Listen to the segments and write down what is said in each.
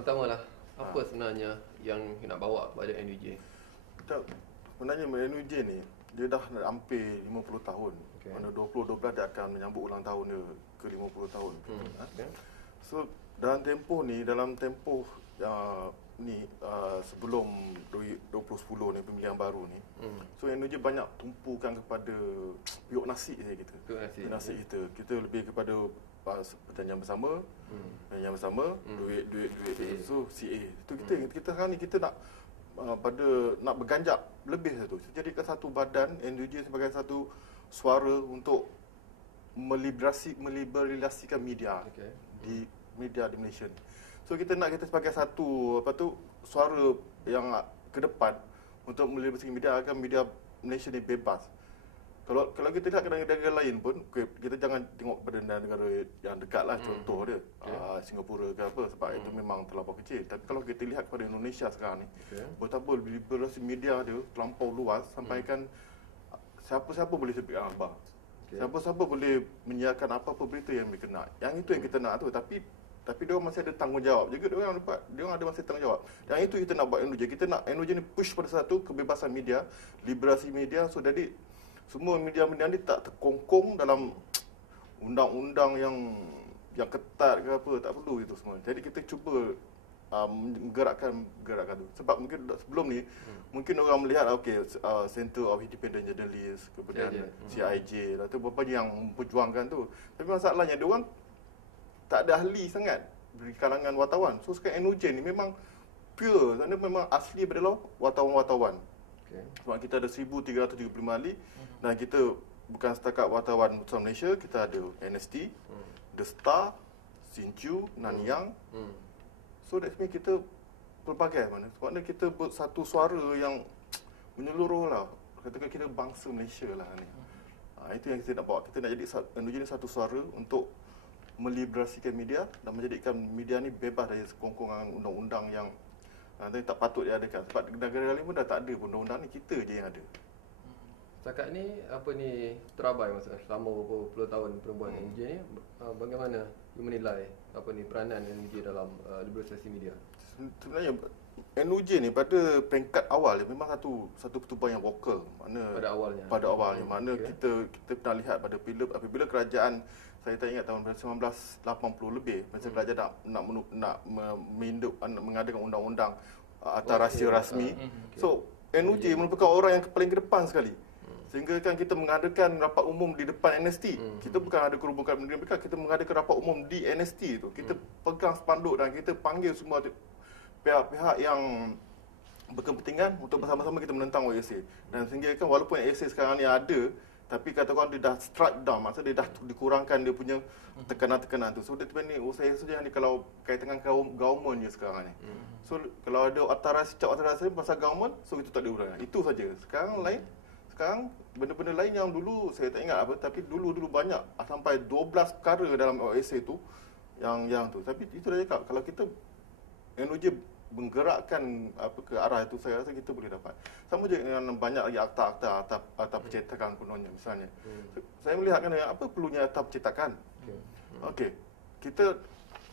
pertama lah, apa sebenarnya yang nak bawa kepada NUJ? Sebenarnya NUJ ni, dia dah hampir 50 tahun. Okay. Pada 2012 dia akan menyambut ulang tahun dia ke 50 tahun. Okay. So, dalam tempoh sebelum 2010 ni, pemilihan baru ni, so NUJ banyak tumpukan kepada piuk nasi saya kita. Piuk nasi kita. Kita lebih kepada perjanjian bersama, duit. So CA. Itu kita sekarang ni kita nak nak berganjak lebih satu. Jadikan satu badan NUJ sebagai satu suara untuk meliberalisasikan media di Malaysia ni. So kita sebagai satu suara yang ke depan untuk melibatkan media agar media Malaysia ni bebas. Kalau kita lihat negara lain pun, kita jangan tengok pada negara yang dekat lah, contoh dia Singapura ke apa, sebab itu memang terlampau kecil. Tapi kalau kita lihat kepada Indonesia sekarang ni, betapa liberasi media dia terlampau luas, sampaikan siapa-siapa boleh terbitkan khabar. Siapa-siapa boleh menyiarkan apa-apa berita yang mereka nak. Yang itu yang kita nak tu, tapi dia masih ada tanggungjawab juga. Dia ada masih tanggungjawab. Yang itu kita nak buat NUJ. Kita nak NUJ ni push pada satu kebebasan media, liberasi media. So jadi semua media-media ni tak terkongkong dalam undang-undang yang ketat ke apa, tak perlu itu semua. Jadi kita cuba menggerakkan tu. Sebab mungkin sebelum ni mungkin orang melihat Center of Independent Journalists, kemudian CIJ atau beberapa yang memperjuangkan tu. Tapi masalahnya dia orang tak ada ahli sangat di kalangan wartawan. So sekarang NUJ ni memang pure, memang asli adalah wartawan-wartawan. Sebab kita ada 1,375 ahli dan kita bukan setakat wartawan Putusan Malaysia, kita ada NST, The Star, Sinchu, Nanyang. So that means kita pelbagai mana. Sebab kita buat satu suara yang menyeluruh lah. Katakan kita bangsa Malaysia lah ni. Itu yang kita nak bawa. Kita nak jadi NUJ ni satu suara untuk meliberasikan media dan menjadikan media ni bebas dari sekongkongan undang-undang yang tak patut diadakan. Sebab negara lain pun dah tak ada undang-undang ni, kita je yang ada. Setakat ni terabai masa selama beberapa puluh tahun perempuan NUJ ni, bagaimana you menilai peranan NUJ dalam liberalisasi media? Sebenarnya NUJ ni pada peringkat awal dia memang satu pertubuhan yang vokal. Pada awalnya mana kita pernah lihat pada apabila kerajaan, saya tak ingat tahun 1980 lebih, masa kerajaan nak mengadakan undang-undang antarabangsa rasmi. So NUJ merupakan orang yang paling ke depan sekali. Sehingga kan kita mengadakan rapat umum di depan NST. Kita bukan ada kerumbukan mereka, kita mengadakan rapat umum di NST tu. Kita pegang spanduk dan kita panggil semua pihak-pihak yang berkepentingan untuk bersama-sama kita menentang OSA. Dan sehingga kan walaupun OSA sekarang ni ada, tapi katakan dia dah strike down, maksudnya dia dah dikurangkan dia punya tekanan-tekanan tu. So dia ni saya saja ni kalau kaitan dengan government je sekarang ni. So kalau ada atarasi pasal government, so itu tak ada urusan. Itu saja. Sekarang benda-benda lain yang dulu saya tak ingat apa, tapi dulu banyak sampai 12 perkara dalam OSA tu yang tu. Tapi itu dah cakap, kalau kita NUJ menggerakkan ke arah itu, saya rasa kita boleh dapat. Sama je dengan banyak lagi akta percetakan kononnya misalnya. Saya melihatkan apa perlunya akta percetakan. Okey. Kita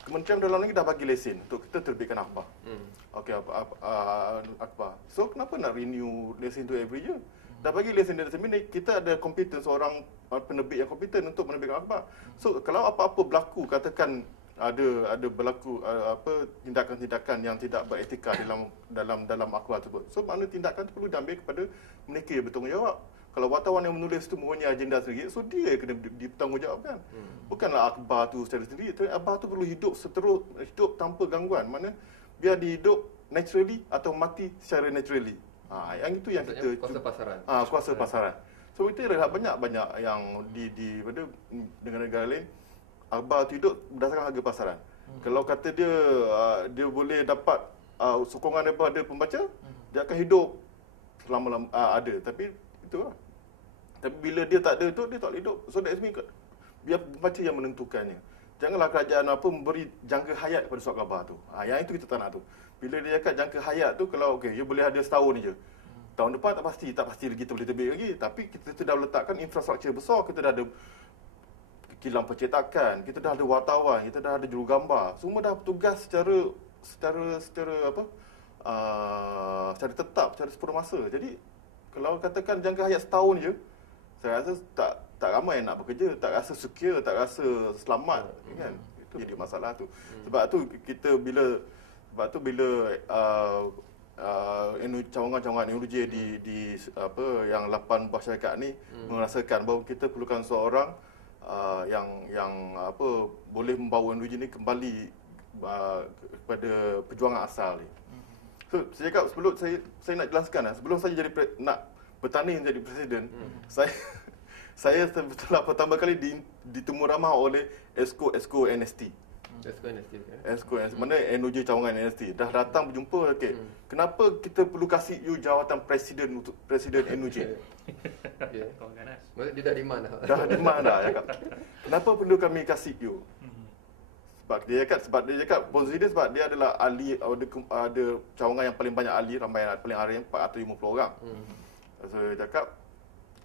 Kementerian Dalam Negeri dah bagi lesen untuk kita terbitkan akhbar. Akhbar. So kenapa nak renew lesen tu every year? Dah bagi lesen dari sini, kita ada kompeten seorang penerbit yang kompeten untuk menerbitkan akhbar. So kalau apa-apa berlaku, katakan ada berlaku tindakan-tindakan yang tidak beretika dalam akhbar tersebut. So makna tindakan itu perlu diambil kepada mereka yang bertanggungjawab. Kalau wartawan yang menulis itu mempunyai agenda sendiri, so dia kena dipertanggungjawabkan. Bukanlah akhbar tu secara sendiri. Akhbar tu perlu hidup tanpa gangguan. Mana biar dihidup naturally atau mati secara naturally. Yang itu yang kita kuasa pasaran. Kuasa pasaran. So kita lihat banyak yang di negara-negara lain, akhbar tu hidup berdasarkan harga pasaran. Kalau kata dia boleh dapat sokongan daripada pembaca, dia akan hidup selama-lama ada. Tapi itulah. Tapi bila dia tak ada itu, dia tak boleh hidup. So that's mean biar pembaca yang menentukannya. Janganlah kerajaan memberi jangka hayat kepada surat khabar tu. Yang itu kita tak nak tu. Bila dia cakap jangka hayat tu, kalau dia boleh ada setahun je. Tahun depan tak pasti lagi kita boleh terbit lagi. Tapi kita dah letakkan infrastruktur besar, kita dah ada kilang percetakan, kita dah ada wartawan, kita dah ada jurugambar. Semua dah bertugas secara secara apa? Secara tetap, secara sepenuh masa. Jadi kalau katakan jangka hayat setahun je, saya rasa tak ramai yang nak bekerja, tak rasa secure, tak rasa selamat, kan? Itu jadi masalah tu. Sebab tu bila cawangan-cawangan NUJ di apa yang 8 buah syarikat ni merasakan bahawa kita perlukan seorang yang apa boleh membawa NUJ ni kembali kepada perjuangan asal ni. So, saya cakap sebelum saya nak jelaskan sebelum saya nak bertanding jadi presiden, saya telah pertama kali ditemu ramah oleh Exco NST. Exco NST. Mana NUJ cawangan NST. Dah datang berjumpa, okey. Kenapa kita perlu kasih you jawatan presiden untuk presiden NUJ? Okey. Maksud dia dah demand dah. Dah demand dah, cakap. Kenapa perlu kami kasih you? Sebab dia cakap posisi dia sebab dia adalah ahli, ada cawangan yang paling banyak ahli, ramai paling ahli 450 orang. So dia cakap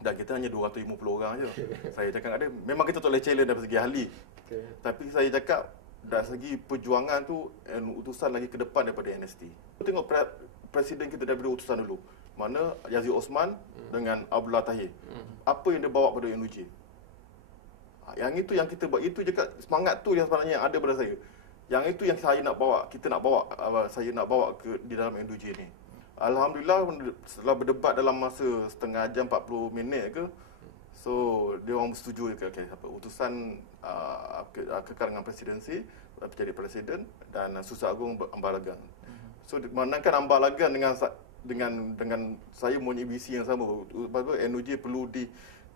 dan kita hanya 250 orang je. Saya cakap ada, memang kita tak boleh challenge dari segi ahli. Tapi saya cakap dari segi perjuangan tu utusan lagi ke depan daripada NST. Tengok presiden kita daripada utusan dulu. Mana Yazid Osman dengan Abdullah Tahir. Apa yang dia bawa pada NUJ? Yang itu yang kita buat, itu je semangat tu yang sebenarnya yang ada pada saya. Yang itu yang saya nak bawa, saya nak bawa ke di dalam NUJ ni. Alhamdulillah setelah berdebat dalam masa setengah jam 40 minit ke, so dia orang bersetuju ke utusan kekal dengan presidensi jadi presiden dan Susah Agung Ambalagan. So menangkan Ambalagan dengan saya mempunyai visi yang sama bahawa NUJ perlu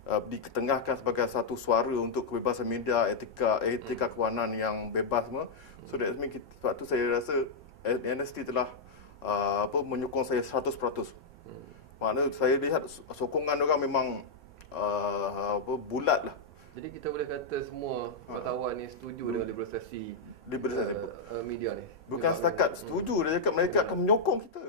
diketengahkan sebagai satu suara untuk kebebasan media, etika kewarganegaraan yang bebas semua. So that means sebab tu saya rasa NST telah menyokong saya 100%. Maknanya saya lihat sokongan orang memang bulat lah. Jadi kita boleh kata semua wartawan ni setuju dengan liberalisasi Liberalisasi media ni. Bukan setakat setuju, dia cakap mereka akan menyokong kita.